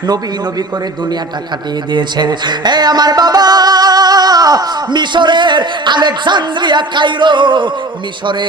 নবী নবী করে দুনিয়াটা কাটিয়ে দিয়েছেন। এই আমার বাবা! মিশরের আলেকজান্দ্রিয়া, কাইরো। মিশরে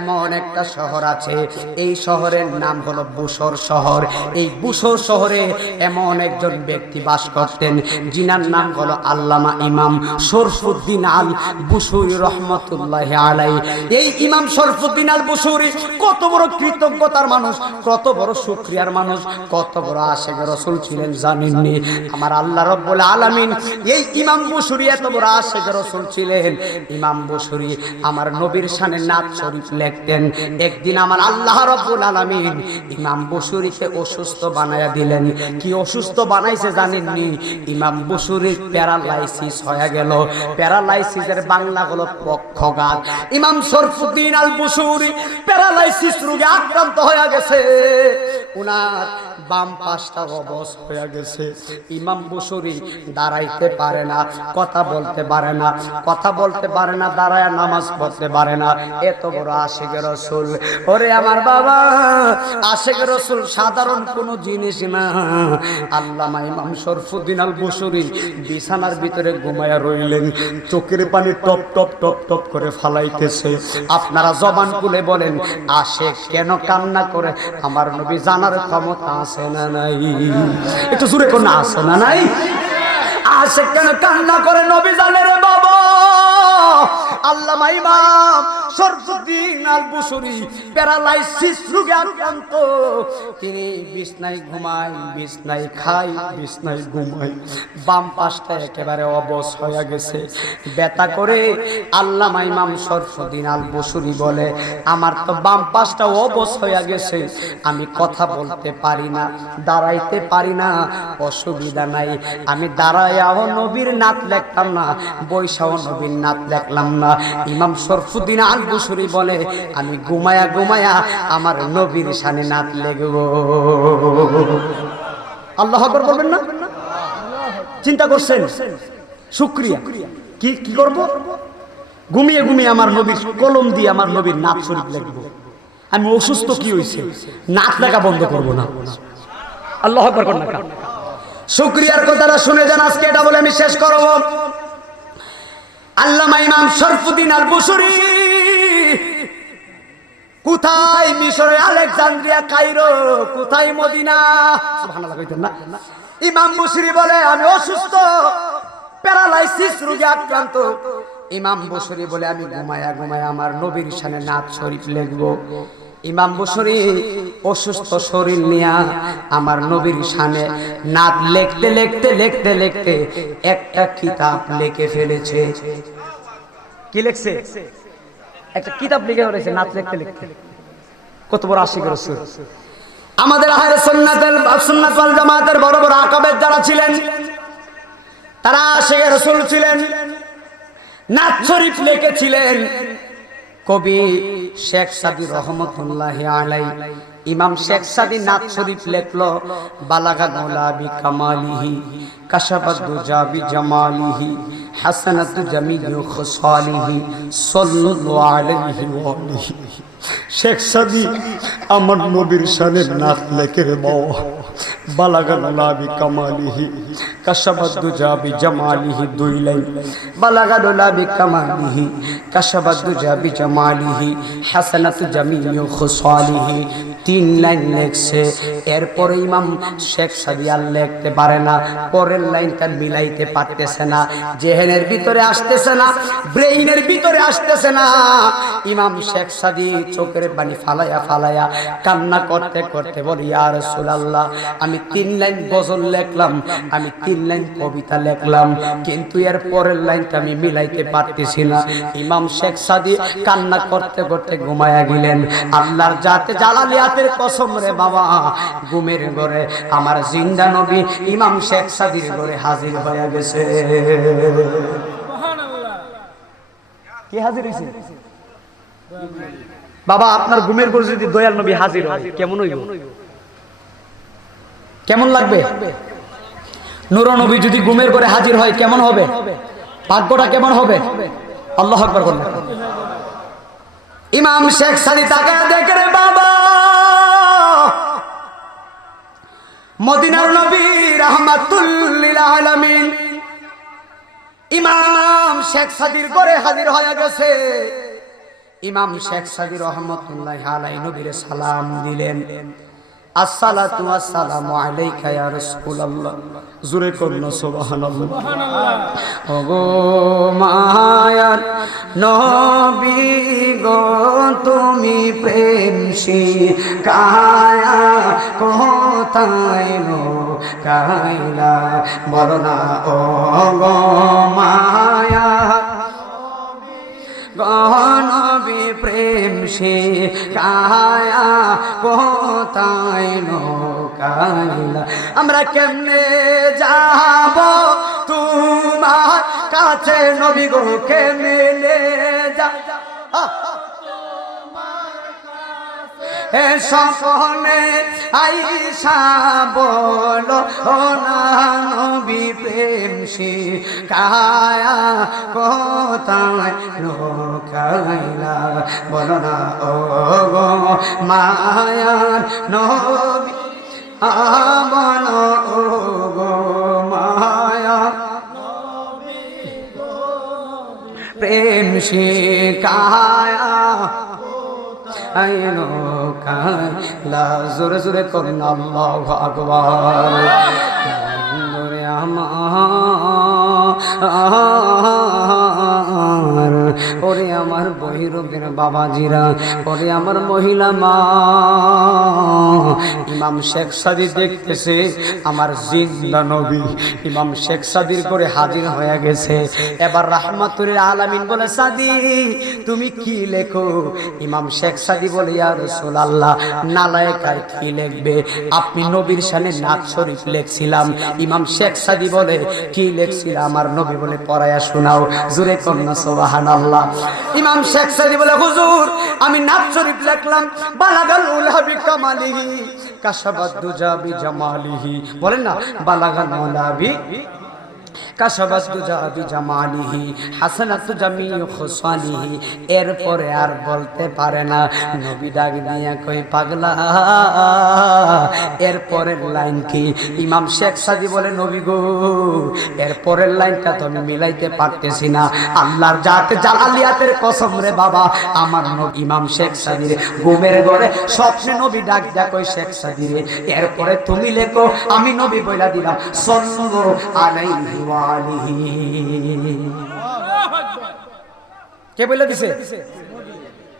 এমন একটা শহর আছে, এই শহরের নাম হলো বুসর শহর। এই বুসর শহরে এমন একজন ব্যক্তি বাস করতেন যিনার নাম হলো আল্লামা ইমাম শরফুদ্দিন আল বুসুরি রহমতুল্লাহ আলাই এই ইমাম শরফুদ্দিন আল বুসুরি কত বড় কৃতজ্ঞতার মানুষ, কত বড় শুক্রিয়ার মানুষ, কত বড় আশেখ রসুল ছিলেন, জানেননি? আমার আল্লাহ রব্বুল আলামিন এই ইমাম বসুরি এত বড় আশেখ রসুল ছিলেন। ইমাম বসুরি আমার নবীর শানে নাচ শরীফ লেখতেন। একদিন আমার আল্লাহ রব্বুল আলামিন ইমাম বসুরিকে অসুস্থ বানায়া দিলেন। কি অসুস্থ বানাইছে জানেননি? ইমাম বসুরির প্যারালাইসিস হয়ে গেল। প্যারালাইসিসের বাংলা হলো পক্ষঘাত। ইমাম শরফুদ্দিন আল বসুরি প্যারালাইসিস রোগে আক্রান্ত হয়ে গেছে। উনার বাম পাশটা অবশ হয়ে গেছে। ইমাম বসুরি দাঁড়াইতে পারে না, কথা বলতে পারে না, কথা বলতে পারে না, দাঁড়ায় নামাজ পড়তে পারে না। এত বড় আশেখ রসুল। ওরে আমার বাবা আশেখ রসুল সাধারণ কোনো জিনিস না। আল্লামা ইমাম শরফুদ্দিন আল বসুরি বিছানার ভিতরে ঘুমায়া রইলেন। চোখের পানি টপ টপ টপ টপ করে ফালাইতেছে। আপনারা জবান খুলে বলেন আশেখ কেন কান্না করে? আমার নবী জানার ক্ষমতা আছে। না নাই? একটু জুড়ে কোন আছে না নাই? আসে কেন কান্না করে নবী জানে রে আল্লামা ইমাম শরফুদ্দিন আল বুসুরি প্যারালাইসিস রোগে আক্রান্ত। তিনি বিছনায় ঘুমায় বিছনায় খাই বিছনায় ঘুমায়। বাম পাশটা একেবারে অবশ হয়ে গেছে। ব্যথা করে আল্লামা ইমাম শরফুদ্দিন আল বসুরি বলে, আমার তো বাম পাশটা অবশ হয়ে গেছে। আমি কথা বলতে পারি না, দাঁড়াইতে পারি না। অসুবিধা নাই। আমি দাঁড়ায়াও নবীর নাত লেখতাম না, বৈশাও নবীর নাত লেখলাম না। ইমাম শরফুদ্দিন আল বসুরি বলে, আমি ঘুমায়া ঘুমায়া আমার নবীর সানে নাত লেগব। আল্লাহ আকবার বলবেন না? চিন্তা করছেন? শুক্রিয়া। কি কি করব? ঘুমিয়ে ঘুমিয়ে আমার নবীর কলম দিয়ে আমার নবীর নাচ শরীফ লিখব। আমি অসুস্থ কি হয়েছে নাচ লেখা বন্ধ করব না। আল্লাহ আকবার না শুক্রিয়ার কথাটা শুনে যান, আজকে এটা বলে আমি শেষ করব। আল্লামা ইমাম শরফুদ্দিন আল বসুরি কোথায় মিশরে আলেকজান্দ্রিয়া, কাইরো? কোথায় মদিনা? না। ইমাম বসুরি বলে, আমি অসুস্থ। প্যারালাইসিস রোগে আক্রান্ত। ইমাম বসুরি বলে, আমি ঘুমায়া ঘুমায়া আমার নবীর সামনে নাচ শরীফ লিখব। ইমাম বসরি অসুস্থ শরীর নিয়া আমার নবীর সামনে নাচ লিখতে লিখতে লিখতে লিখতে একটা কিতাব লিখে ফেলেছে। কি লিখছে? একটা কিতাব লিখে ফেলেছে নাচ লিখতে লিখতে। কত বড় আশিক রসুল। আমাদের আহের সুন্নাতের সুন্নাত ওয়াল জামাতের বড় বড় আকাবের যারা ছিলেন তারা আশিক রসুল ছিলেন নাচ শরীফ লিখেছিলেন। কবি শেখ সাদি রহমতুল্লাহ আলাই ইমাম শেখ সাদি নাথ শরীফ লেখলো, বালাগা গোলাবি কামালিহি কাশাবাদু জাবি জামালিহি, হাসানাতু জামিলু খুসালিহি সাল্লাল্লাহু আলাইহি ওয়া আলিহি শেখ সাদি আমার নবীর শানে নাথ লেখে রে বাবা, বালাগা গোলাবি কামালিহি দুই লাইন তিন লাইন লেখছে, এরপরে ইমাম শেখ সাদিয়াল লিখতে পারে না, পরের লাইনটা মিলাইতে পারতেছে না, জেহেনের ভিতরে আসতেছে না, ব্রেইনের ভিতরে আসতেছে না। ইমাম শেখ সাদি চোখের পানি ফালায়া ফালায়া কান্না করতে করতে বলি আর আমি তিন লাইন গজল লেখলাম, আমি তিন লাইন কবিতা লেখলাম কিন্তু এর পরের লাইনটা আমি মিলাইতে পারতেছি না। ইমাম শেখ সাদি কান্না করতে করতে ঘুমায়া গেলেন। আল্লাহর জাতে জালালিয়াতের কসম রে বাবা ঘুমের ঘরে আমার জিন্দা নবী ইমাম শেখ সাদির ঘরে হাজির হয়ে গেছে। কি হাজির হয়েছে বাবা আপনার ঘুমের ঘরে যদি দয়াল নবী হাজির হয় কেমন হইব? কেমন লাগবে? নূর নবী যদি ঘুমের ঘরে হাজির হয়, কেমন হবে? ভাগ্যটা কেমন হবে? আল্লাহ আকবর করুন ইমাম শেখ সাদি তাকে দেখে রে বাবা। মদিনার নবী রহমাতুল্লিল আলামিন ইমাম শেখ সাদির করে হাজির হয়ে গেছে। ইমাম শেখ সাদি রহমতুল্লাহ আলাই নবীর সালাম দিলেন। আসসালাতু আসসালামু আলাইকা ইয়া রাসূলুল্লাহ। জোরে করুন সুবহানাল্লাহ। ওগো মায়ার নবী গো, তুমি প্রেম কায়া কোথায় নো কাইলা বলো না ও গো মায়া গণবী প্রেম সে কায়া কোথায় নৌকাইলা আমরা কেমনে যাব? তোমার কাছে নবী গো কেমনে সপনে আইসা বলো না নবী প্রেম কায়া কোথায় লোকাইলা? বলো না, ও গো মায়ার নবী বলো, ও গো মায়া প্রেম সে কায়া আইনো কালা জোরে জোরে করুন আল্লাহ আকবার। আমার ওরে আমার বহিরুদ্দিন বাবাজিরা, ওরে আমার মহিলা মা। ইমাম শেখ সাদি দেখতেছে, আমার জিন্দা নবী। ইমাম শেখ সাদির করে হাজির হয়ে গেছে। এবার রাহমাতুল আলামিন বলে, সাদি, তুমি কি লেখো? ইমাম শেখ সাদি বলে, ইয়া রাসূলুল্লাহ, নালায়েকায় কি লিখবে? আপনি নবীর শানে নাচ শরীফ লেখছিলাম। ইমাম শেখ সাদি বলে, কি লেখছিলাম আমার নবী বলে, পড়ায়া শোনাও। জোরে কন্যা, সুবহানাল্লাহ। ইমাম শেখ সাদি বলে, হুজুর, আমি নাচ শরীফ লিখলাম। বালাগাল উলহাবি কামালিহি কাশাবাদ দুজাবি জামালিহি। বলেন না বালাগাল মুলাবি কাশাবাতু জাবি জামালিহি, হাসানাতু জামিউ খুসালিহি। এরপরে আর বলতে পারে না, নবী ডাক দিয়া কই পাগলা। এরপরের লাইন কি? ইমাম শেখ সাদি বলে, নবী গো, এরপরের লাইনটা তো আমি মিলাইতে পারতেছি না। আল্লাহর জাতে জালালিয়াতের কসম রে বাবা, আমার নবী ইমাম শেখ সাদির ঘুমের ঘরে স্বপ্নে নবী ডাক দিয়া কই শেখ সাদিরে এরপরে তুমি লেখো, আমি নবী বইলা দিলাম। সল্লু আলাইহি ওয়া কে বলে দিছে?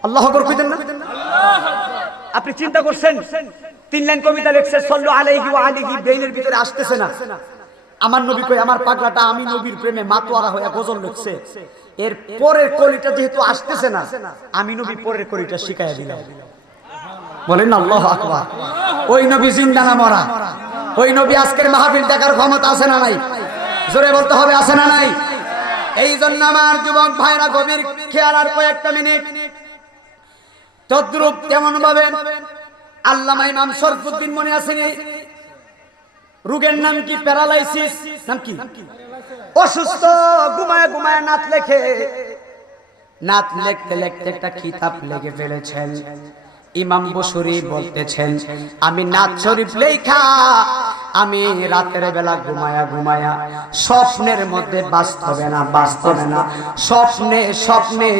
আল্লাহ আকবার না? আপনি চিন্তা করছেন, তিন লাইন কবিতা লিখছে, সল্লু আলাইহি ওয়া আলিহি ব্রেইনের ভিতরে আসতেছে না। আমার নবী কই আমার পাগলাটা আমি নবীর প্রেমে মাতোয়ারা হয়ে গজল লিখছে। এর পরের কলিটা যেহেতু আসতেছে না, আমি নবী পরের কলিটা শিখাইয়া দিলাম। বলেন আল্লাহ আকবার। ওই নবী জিন্দা না মরা। ওই নবী আজকের মাহফিল দেখার ক্ষমতা আছে না নাই? জোরে বলতে হবে, আছে না নাই? এই জন্য আমার যুবক ভাইরা গভীর খেয়াল আর কয়েকটা মিনিট। তদ্রুপ তেমন ভাবে আল্লামা ইমাম শরফুদ্দিন মনে আসেনি। রোগের নাম কি? প্যারালাইসিস? নাম কি? অসুস্থ, ঘুমায় ঘুমায় নাত লেখে। নাত লিখতে লিখতে একটা কিতাব লেগে ফেলেছেন। ইমাম বসুরি বলতেছেন, আমি নাচ শরীফ লেখা আমি রাতের বেলা ঘুমায়া ঘুমায়া স্বপ্নের মধ্যে বাস্তবে না বাস্তবে না। স্বপ্নে স্বপ্নে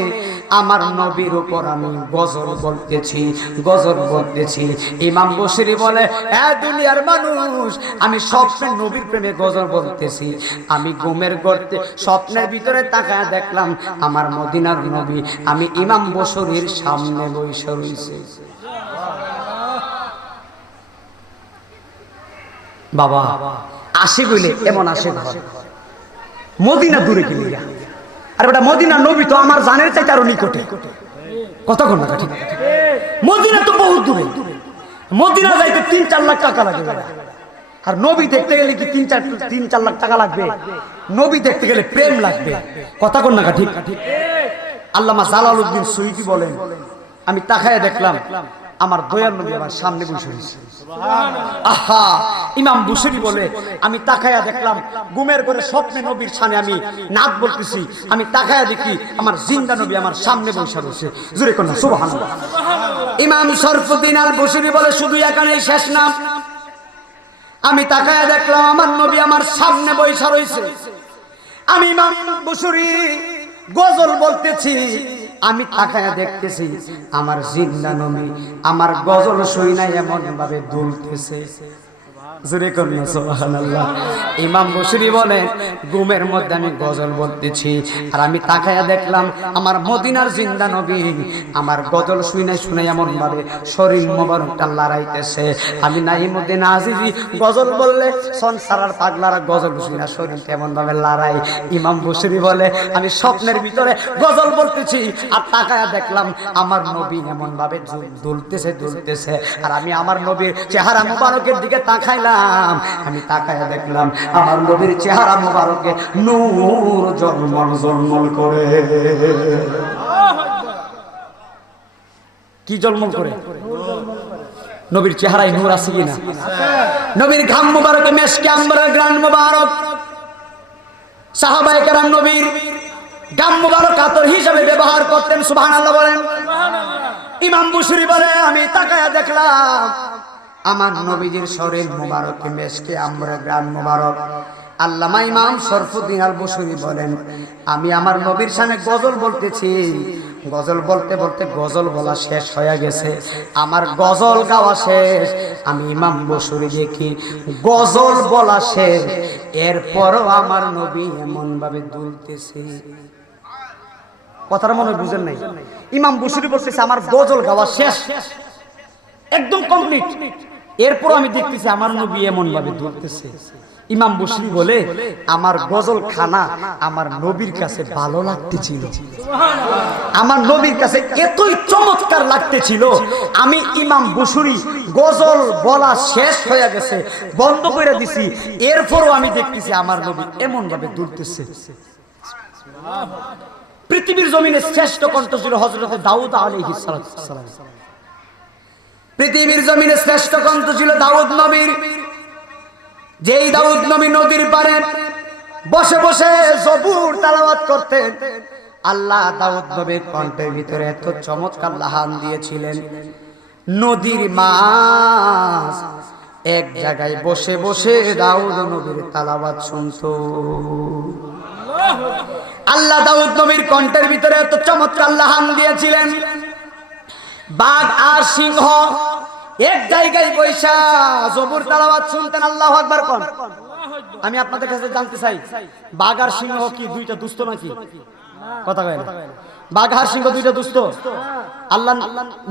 আমার নবীর উপর আমি গজল বলতেছি গজল বলতেছি। ইমাম বসুরি বলে, এ দুনিয়ার মানুষ, আমি স্বপ্নে নবীর প্রেমে গজল বলতেছি। আমি ঘুমের গর্তে, স্বপ্নের ভিতরে তাকায় দেখলাম, আমার মদিনার নবী, আমি ইমাম বসুরির সামনে বসে রইছে। বাবা, আসে গইলে এমন আসে মদিনা দূরে গেলে আর বেটা, মদিনা নবী তো আমার জানের চাইতে আরও নিকটে। কত ঘণ্টা মদিনা তো বহুত দূরে। মদিনা যাইতে তিন চার লাখ টাকা লাগে আর নবী দেখতে গেলে কি তিন চার তিন চার লাখ টাকা লাগবে? নবী দেখতে গেলে প্রেম লাগবে। কথা কন না ঠিক? আল্লামা জালালউদ্দিন সুইদি বলেন, আমি তাকায় দেখলাম আমার দয়াল নবী আমার সামনে বসে রয়েছে। আহা ইমাম বুসুরি বলে আমি তাকায়া দেখলাম গুমের করে স্বপ্নে নবীর সামনে আমি নাক বলতেছি। আমি তাকায়া দেখি আমার জিন্দা নবী আমার সামনে বসে রয়েছে। জুড়ে কোন সুবহানাল্লাহ। ইমাম শরফুদ্দিন আল বুসুরি বলে শুধু এখানেই শেষ নাম। আমি তাকায়া দেখলাম আমার নবী আমার সামনে বৈশা রয়েছে। আমি ইমাম বসুরি গজল বলতেছি। আমি তাকায়া দেখতেছি আমার জিন্দা নবী আমার গজল শুই নাই এমন ভাবে দুলতেছে। জোরে করুন সুবহানাল্লাহ। ইমাম বসরি বলেন ঘুমের মধ্যে আমি গজল বলতেছি। আর আমি তাকায়া দেখলাম, আমার মদিনার জিন্দা নবী, আমার গজল শুনে শুনে এমন ভাবে শরীর মোবারকটা লড়াইতেছে। আমি নাই মধ্যে আজিজি, গজল বললে সংসারার পাগলারা গজল শুনে শরীর এমন ভাবে লড়াই। ইমাম বসরি বলে, আমি স্বপ্নের ভিতরে গজল বলতেছি। আর তাকায়া দেখলাম, আমার নবী এমন ভাবে দুলতেছে দুলতেছে। আর আমি আমার নবীর চেহারা মোবারকের দিকে তাকাইলাম আমি তাকায় দেখলাম, আমার নবীর চেহারা মোবারকে নূর জন্মল জন্মল করে। কি জন্মল করে? নবীর চেহারায় নূর আছে নবীর ঘাম মোবারক, মেশকে আম্বরের মোবারক। কেরাম নবীর মোবারক হিসাবে ব্যবহার করতেন, সুবহানাল্লাহ বলেন। ইমাম বুশরি বলে, আমি তাকায়া দেখলাম আমার নবীজির শরীর মোবারক মেশকে আমরা গ্রাম মোবারক। আল্লামা ইমাম শরফুদ্দিন আল বসুরি বলেন, আমি আমার নবীর সামনে গজল বলতেছি। গজল বলতে বলতে গজল বলা শেষ হয়ে গেছে। আমার গজল গাওয়া শেষ। আমি ইমাম বসুরি দেখি গজল বলা শেষ। এরপরও আমার নবী এমন ভাবে দুলতেছে। কথাটা মনে বুঝেন নাই? ইমাম বসুরি বলতেছে, আমার গজল গাওয়া শেষ। একদম কমপ্লিট এরপর আমি দেখতেছি আমার নবী এমন ভাবে ধরতেছে ইমাম বসরি বলে, আমার গজল খানা আমার নবীর কাছে ভালো লাগতেছিল। আমার নবীর কাছে এতই চমৎকার লাগতেছিল। আমি ইমাম বসুরি গজল বলা শেষ হয়ে গেছে, বন্ধ করে দিছি। এরপরও আমি দেখতেছি আমার নবী এমন ভাবে দুলতেছে। পৃথিবীর জমিনে শ্রেষ্ঠ কণ্ঠ ছিল হজরত দাউদ আলাইহিস সালাম। পৃথিবীর জমিনে শ্রেষ্ঠ কণ্ঠ ছিল দাউদ নবীর। যেই দাউদ নবী নদীর পারে বসে বসে জবুর তালাওয়াত করতেন। আল্লাহ দাউদ নবীর কণ্ঠের ভিতরে এত চমৎকার লাহান দিয়েছিলেন। নদীর মাছ এক জায়গায় বসে বসে দাউদ নবীর তালাবাত শুনত। আল্লাহ দাউদ নবীর কণ্ঠের ভিতরে এত চমৎকার লাহান দিয়েছিলেন। বাঘ আর সিংহ এক জায়গায় বৈশা জবুর তালাবাদ শুনতেন, আল্লাহ আকবার কম আমি আপনাদের কাছে জানতে চাই, বাঘ আর সিংহ কি দুইটা দুস্থ নাকি? কথা কয় সিংহ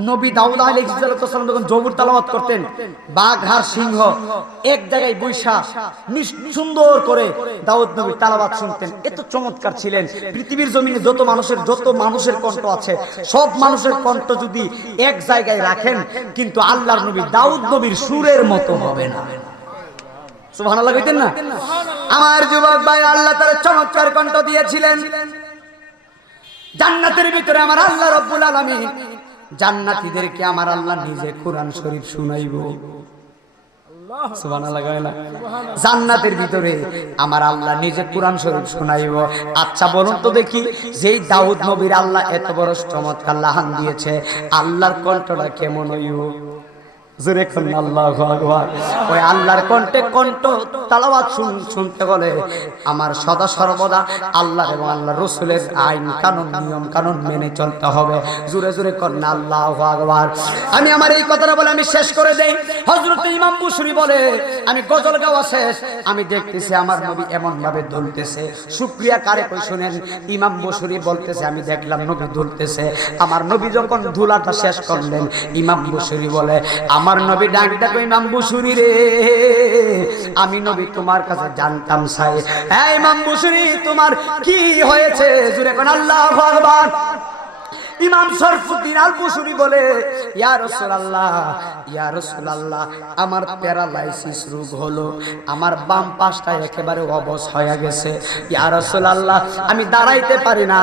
নবী দাউদ জবুর করতেন সিংহ এক জায়গায় সুন্দর করে দাউদ শুনতেন। চমৎকার ছিলেন। পৃথিবীর জমিনে যত মানুষের যত মানুষের কণ্ঠ আছে, সব মানুষের কণ্ঠ যদি এক জায়গায় রাখেন, কিন্তু আল্লাহর নবী দাউদ নবীর সুরের মতো হবে না। সুবহানাল্লাহ কইতেন না? আমার যুবক ভাই আল্লাহ তার চমৎকার কণ্ঠ দিয়েছিলেন। জান্নাতের ভিতরে আমার আল্লাহ রব্বুল আলমী জান্নাতিদেরকে আমার আল্লাহ নিজে কোরআন শরীফ শুনাইবো? জান্নাতের ভিতরে আমার আল্লাহ নিজে কোরআন শরীফ শোনাইব। আচ্ছা বলুন তো দেখি যেই দাউদ নবীর আল্লাহ এত বড় চমৎকার লাহান দিয়েছে আল্লাহর কণ্ঠটা কেমন হইব? জোরে আল্লাহু ওই আল্লাহর কণ্ঠে কণ্ঠ শুন, শুনতে বলে আমার সদা সর্বদা আল্লাহ এবং আল্লাহ রসুলের আইন কানুন, নিয়ম কানুন মেনে চলতে হবে। জোরে জোরে করেন আল্লাহু আকবার। আমি আমার এই কথাটা বলে আমি শেষ করে দেই। হযরত ইমাম বুশরি বলে, আমি গজল গাওয়া শেষ। আমি দেখতেছি আমার নবী এমন ভাবে দুলতেছে। শুকরিয়া কারে কই শুনেন? ইমাম বসুরি বলতেছে, আমি দেখলাম নবী দুলতেছে। আমার নবী যখন ধুলাটা শেষ করলেন, ইমাম বসুরি বলে, আমার নবী ডাক ডাকো ইমাম বুসুরি রে। আমি নবী তোমার কাছে জানতাম সাই। হ্যাঁ ইমাম বুসুরি, তোমার কি হয়েছে? জুরে কোন, আল্লাহ ভগবান ইমাম শরফুদ্দিন আল বসুরি বলে, ইয়া রাসূলুল্লাহ ইয়া রাসূলুল্লাহ, আমার প্যারালাইসিস রোগ হলো, আমার বাম পাশটা একেবারে অবশ হয়ে গেছে। ইয়া রাসূলুল্লাহ, আমি দাঁড়াইতে পারি না,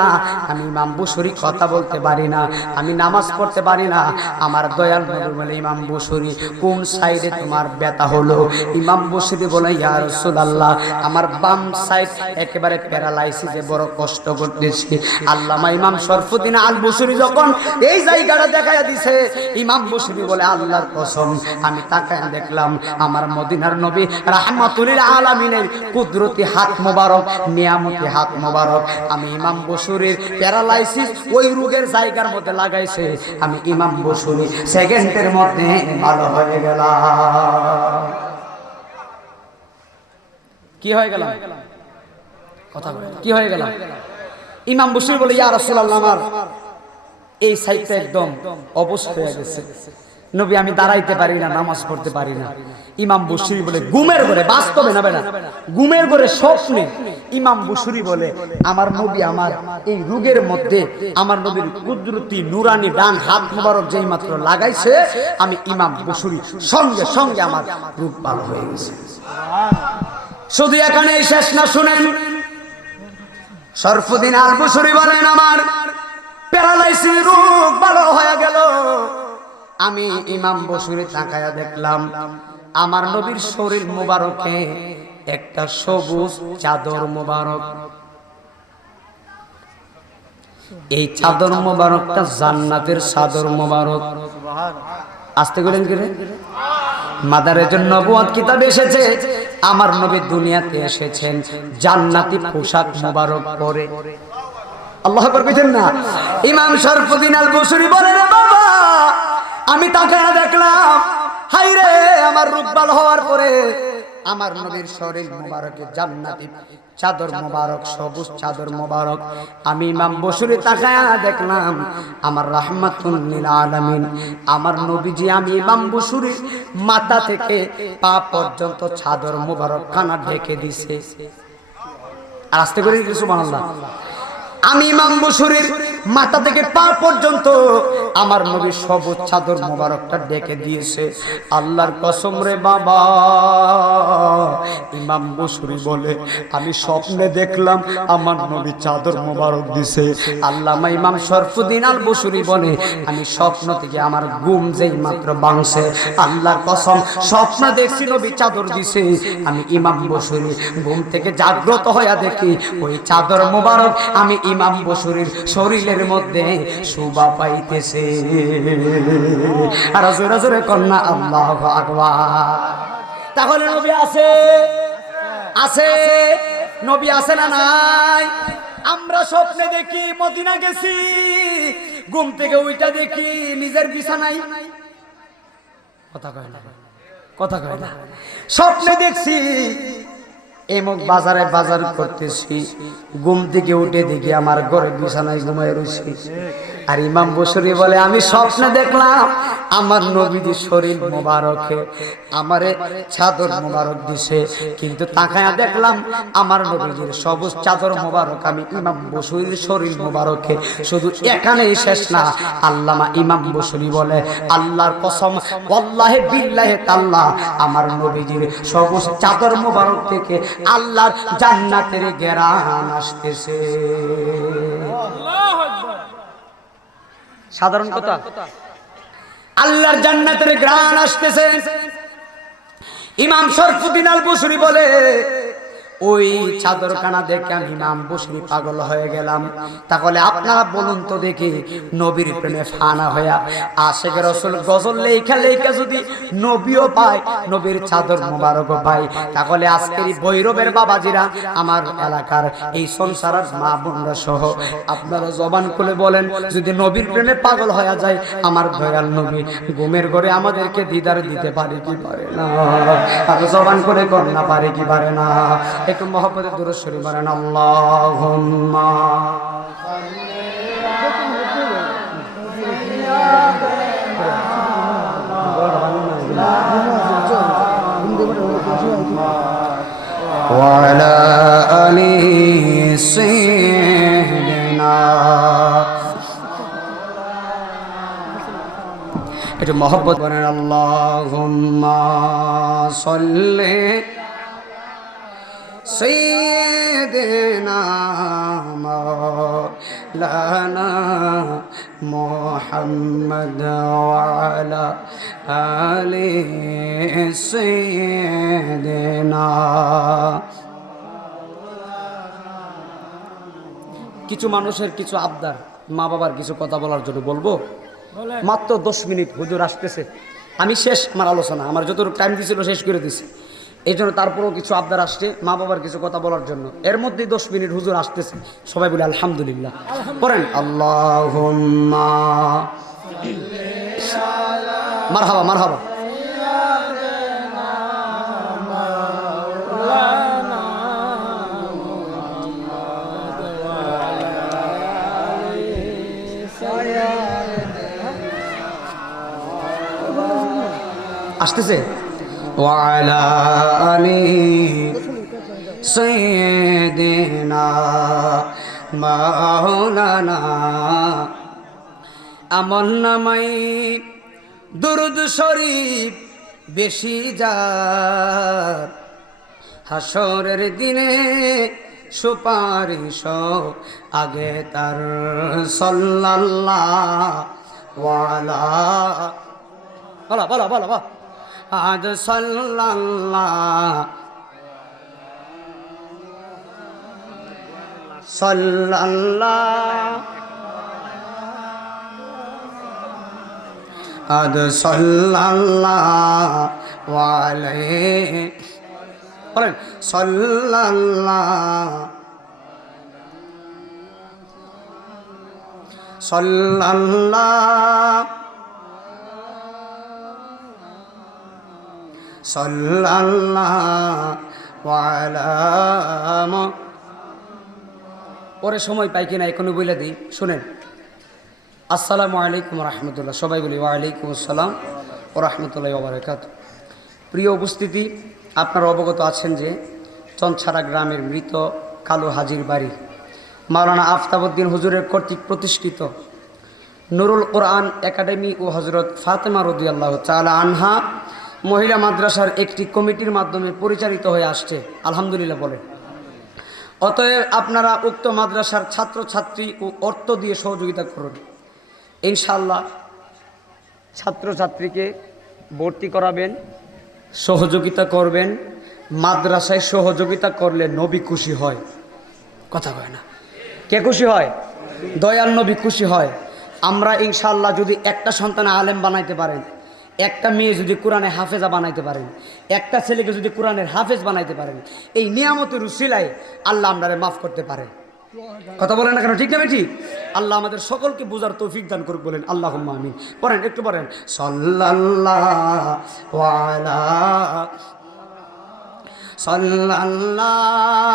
আমি ইমাম বসুরি কথা বলতে পারি না, আমি নামাজ পড়তে পারি না। আমার দয়াল নবী বলে, ইমাম বসুরি, কোন সাইডে তোমার ব্যথা হলো? ইমাম বসুরি বলে, ইয়া রাসূলুল্লাহ, আমার বাম সাইড একেবারে প্যারালাইসিসে বড় কষ্ট করতেছি। আল্লামা ইমাম শরফুদ্দিন আল বসুরি বসুরি যখন, এই জায়গাটা দেখায় দিছে ইমাম বসুরি বলে আল্লাহর কসম। আমি তাকায় দেখলাম আমার মদিনার নবী রাহমাতুলিল আলামিনের কুদরতি হাত মোবারক, নিয়ামতি হাত মোবারক। আমি ইমাম বসুরির প্যারালাইসিস ওই রোগের জায়গার মধ্যে লাগাইছে। আমি ইমাম বসুরি সেকেন্ডের মধ্যে ভালো হয়ে গেলাম। কি হয়ে গেল কথা কি হয়ে গেল ইমাম বসির বলে, ইয়া রাসূলুল্লাহ, আমার এই সাইডটা একদম অবশ হয়ে গেছে। নবী, আমি দাঁড়াইতে পারি না, নামাজ পড়তে পারি না। ইমাম বসির বলে গুমের ঘরে, বাস্তবে না বেনা গুমের ঘরে স্বপ্নে ইমাম বসুরি বলে, আমার নবী আমার এই রোগের মধ্যে আমার নবীর কুদরতি, নুরানি ডান হাত মুবারক যেই মাত্র লাগাইছে, আমি ইমাম বসুরি সঙ্গে সঙ্গে আমার রোগ ভালো হয়ে গেছে। শুধু এখানে শেষ না, শুনেন। সরফুদ্দিন আল বসুরি বলেন আমার আমি ইমাম বসুরি তাকায়া দেখলাম, আমার নবীর শরীর মোবারকে একটা সবুজ চাদর মোবারক। এই চাদর মোবারকটা জান্নাতের চাদর মোবারক। আসতে গেলেন কি রে মাদারের জন্য নবুয়াত কিতাব এসেছে, আমার নবী দুনিয়াতে এসেছেন, জান্নাতি পোশাক মোবারক পরে। আল্লাহ করবেন না? ইমাম শরফুদ্দিন আল বসুরি বলে রে বাবা! আমি তাকে দেখলাম। হাই রে আমার রূপ ভালো হওয়ার পরে আমার নবীর শরীর মোবারকে, জান্নাতি। চাদর মোবারক, সবুজ চাদর মোবারক। আমি ইমাম বসুরি তাকায়া দেখলাম, আমার রাহমাতুল আলামিন। আমার নবীজি, আমি ইমাম বসুরি মাথা থেকে পা পর্যন্ত চাদর মোবারক খানা ঢেকে দিছে। আস্তে করে কিছু বানাল্লাহ আমি ইমাম বসুরের মাথা থেকে পা পর্যন্ত আমার নবীর সবুজ চাদর মোবারকটা ডেকে দিয়েছে। আল্লাহর কসম রে বাবা। ইমাম বসুরি বলে, আমি স্বপ্নে দেখলাম আমার নবী চাদর মোবারক দিছে। আল্লামা ইমাম শরফুদ্দিন আল বসুরি বলে, আমি স্বপ্ন থেকে আমার ঘুম যেই মাত্র বাংছে আল্লাহর কসম, স্বপ্ন দেখছি নবী চাদর দিছে। আমি ইমাম বসুরি ঘুম থেকে জাগ্রত হইয়া দেখি, ওই চাদর মোবারক আমি ইমাম বসুরির শরীরের মধ্যে শোভা পাইতেছে। আর জোরে জোরে কন্যা, আল্লাহ আকবার। তাহলে নবী আছে? আছে। নবী আছে না নাই? আমরা স্বপ্নে দেখি, মদিনা গেছি। ঘুম থেকে ওইটা দেখি, নিজের বিছানায়। কথা কয় না? কথা কয় না? স্বপ্নে দেখছি এমক বাজারে বাজার করতেছি। ঘুম থেকে উঠে দেখি আমার ঘরে বিছানায় ঘুমায় রয়েছি আর ইমাম বসরি বলে, আমি স্বপ্নে দেখলাম আমার নবীদের শরীর মোবারকে, আমারে চাদর মোবারক দিছে। কিন্তু তাকায়া দেখলাম আমার নবীজির সবুজ চাদর মোবারক, আমি ইমাম বসুরির শরীর মোবারকে। শুধু এখানেই শেষ না, আল্লামা ইমাম বসুরি বলে, আল্লাহর কসম, ওয়াল্লাহে বিল্লাহে তাল্লাহ আমার নবীজির সবুজ চাদর মোবারক থেকে আল্লাহর জান্নাতের গেরান আসতেছে। সাধারণ কথা। আল্লাহর জান্নাতের গ্রাম আসতেছে। ইমাম শরফুদ্দিন আল বসুরি বলে ওই চাদরখানা দেখে আমি ইমাম বসুরি পাগল হয়ে গেলাম। তাহলে আপনারা বলুন তো দেখি, নবীর প্রেমে ফানা হইয়া আশেখ রসুল গজল লেখা লেখা যদি নবীও পায়, নবীর চাদর মোবারকও পায়, তাহলে আজকের এই ভৈরবের বাবাজিরা আমার এলাকার এই সংসারের মা বোনরা সহ আপনারা জবান খুলে বলেন, যদি নবীর প্রেমে পাগল হয়ে যায়, আমার দয়াল নবী ঘুমের ঘরে আমাদেরকে দিদার দিতে পারে কি পারে না? আর জবান করে না, পারে কি পারে না? একটু মহব্বতের দূর শরীর পারেন আল্লাহুম্মা وعلى آل سيدنا একটু মহব্বত করেন আল্লাহুম্মা সাল্লি سيدنا مولانا محمد وعلى آل سيدنا কিছু মানুষের কিছু আবদার মা বাবার কিছু কথা বলার জন্য বলবো মাত্র দশ মিনিট হুজুর আসতেছে আমি শেষ আমার আলোচনা আমার যতটুকু টাইম দিয়েছিল শেষ করে দিছি এই জন্য তারপরেও কিছু আবদার আসছে মা বাবার কিছু কথা বলার জন্য। এর মধ্যেই দশ মিনিট হুজুর আসতেছে। সবাই বলে আলহামদুলিল্লাহ। পড়েন আল্লাহ মার হাবা মার হাবা আসতেছে? আলী সৈয়দিনা মাওলানা আমন নামাই দুরুদ শরীফ বেশি যার। হাসরের দিনে সুপারিশ আগে তার সাল্লাল্লাহ ওয়ালা বলা বলা বলা বলা। আজ সাল্লাল্লাহ। সাল্লাল্লাহ। আদ সাল্লাল্লাহ আলাইহি। বলেন সাল্লাল্লাহ। সাল্লাল্লাহ। পরে সময় পাই কিনা এখনও বলে দিই। শুনেন। আসসালামু আলাইকুম রহমতুল্লাহ। সবাই বলি, ওয়ালাইকুম আসসালাম ও রহমতুল্লাহ ওবরাকাত প্রিয় উপস্থিতি, আপনারা অবগত আছেন যে চনছাড়া গ্রামের মৃত কালো হাজির বাড়ি মাওলানা আফতাবুদ্দিন হুজুরের কর্তৃক প্রতিষ্ঠিত নুরুল কোরআন একাডেমি ও হজরত ফাতেমা রদিয়াল্লাহ চালা আনহা মহিলা মাদ্রাসার একটি কমিটির মাধ্যমে পরিচালিত হয়ে আসছে। আলহামদুলিল্লাহ বলে। অতএব আপনারা উক্ত মাদ্রাসার ছাত্রছাত্রী ও অর্থ দিয়ে সহযোগিতা করুন। ইনশাল্লাহ ছাত্রছাত্রীকে ভর্তি করাবেন, সহযোগিতা করবেন। মাদ্রাসায় সহযোগিতা করলে নবী খুশি হয়। কথা কয় না। কে খুশি হয়? দয়াল নবী খুশি হয়। আমরা ইনশাল্লাহ যদি একটা সন্তান আলেম বানাইতে পারেন একটা মেয়ে যদি কোরআনে হাফেজা বানাইতে পারেন, একটা ছেলেকে যদি কোরআনের হাফেজ বানাইতে পারেন, এই নিয়ামতের উশিলায় আল্লাহ আপনারে মাফ করতে পারেন কথা বলেন না কেন? ঠিক না ঠিক আল্লাহ আমাদের সকলকে বোঝার তৌফিক দান করুক বলেন আল্লাহ আমি পড়েন, একটু পড়েন। সাল্লাল্লাহ সাল্লাল্লাহ